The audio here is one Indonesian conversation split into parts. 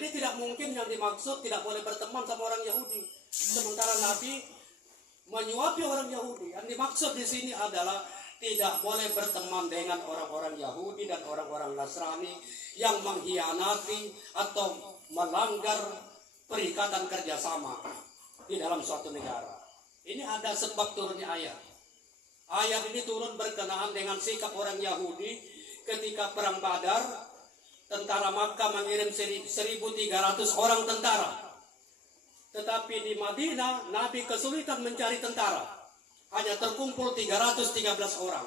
Jadi tidak mungkin yang dimaksud tidak boleh berteman sama orang Yahudi. Sementara Nabi menyuapi orang Yahudi. Yang dimaksud di sini adalah tidak boleh berteman dengan orang-orang Yahudi dan orang-orang Nasrani yang mengkhianati atau melanggar perikatan kerjasama di dalam suatu negara. Ini ada sebab turunnya ayat. Ayat ini turun berkenaan dengan sikap orang Yahudi ketika perang Badar. Tentara Makkah mengirim 1.300 orang tentara. Tetapi di Madinah, Nabi kesulitan mencari tentara. Hanya terkumpul 313 orang.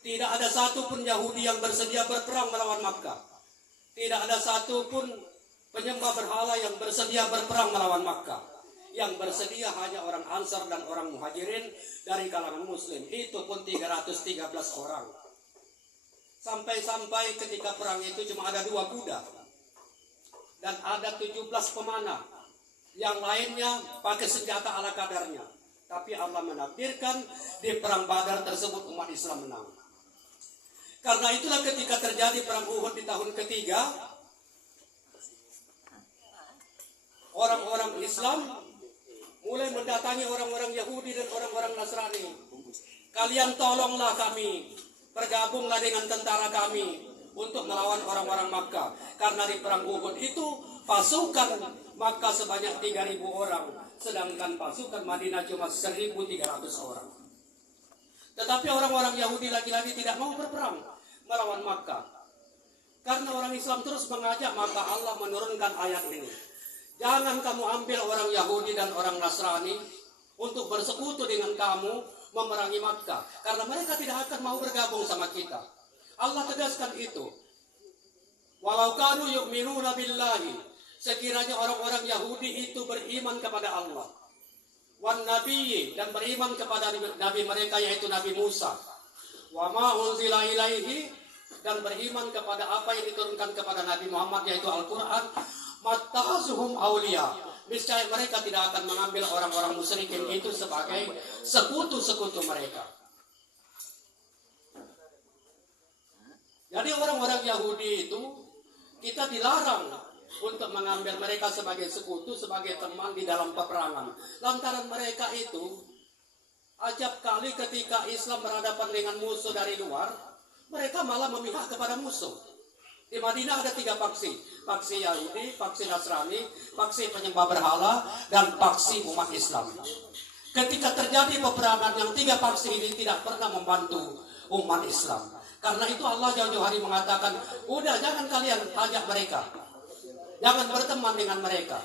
Tidak ada satupun Yahudi yang bersedia berperang melawan Makkah. Tidak ada satupun penyembah berhala yang bersedia berperang melawan Makkah. Yang bersedia hanya orang Ansar dan orang Muhajirin dari kalangan Muslim. Itu pun 313 orang. Sampai-sampai ketika perang itu cuma ada 2 kuda. Dan ada 17 pemanah. Yang lainnya pakai senjata ala kadarnya. Tapi Allah menakdirkan di perang Badar tersebut umat Islam menang. Karena itulah ketika terjadi perang Uhud di tahun ketiga, orang-orang Islam mulai mendatangi orang-orang Yahudi dan orang-orang Nasrani. Kalian tolonglah kami, bergabunglah dengan tentara kami untuk melawan orang-orang Makkah. Karena di perang Uhud itu pasukan Makkah sebanyak 3.000 orang, sedangkan pasukan Madinah cuma 1.300 orang. Tetapi orang-orang Yahudi lagi-lagi tidak mau berperang melawan Makkah. Karena orang Islam terus mengajak, maka Allah menurunkan ayat ini. Jangan kamu ambil orang Yahudi dan orang Nasrani untuk bersekutu dengan kamu memerangi Makkah. Karena mereka tidak akan mau bergabung sama kita. Allah tegaskan itu. Walau kanu yu'minuna billahi. Sekiranya orang-orang Yahudi itu beriman kepada Allah. Wan nabiyyi, dan beriman kepada nabi mereka yaitu Nabi Musa. Wa ma unzila ilaihi, dan beriman kepada apa yang diturunkan kepada Nabi Muhammad yaitu Al-Quran. Mattakhasuhum awliya. Niscaya mereka tidak akan mengambil orang-orang musyrikin itu sebagai sekutu-sekutu mereka. Jadi orang-orang Yahudi itu kita dilarang untuk mengambil mereka sebagai sekutu, sebagai teman di dalam peperangan. Lantaran mereka itu ajab kali ketika Islam berhadapan dengan musuh dari luar, mereka malah memihak kepada musuh. Di Madinah ada 3 faksi. Faksi Yahudi, faksi Nasrani, faksi penyembah berhala, dan faksi umat Islam. Ketika terjadi peperangan, yang 3 faksi ini tidak pernah membantu umat Islam. Karena itu Allah jauh-jauh hari mengatakan, udah jangan kalian ajak mereka. Jangan berteman dengan mereka.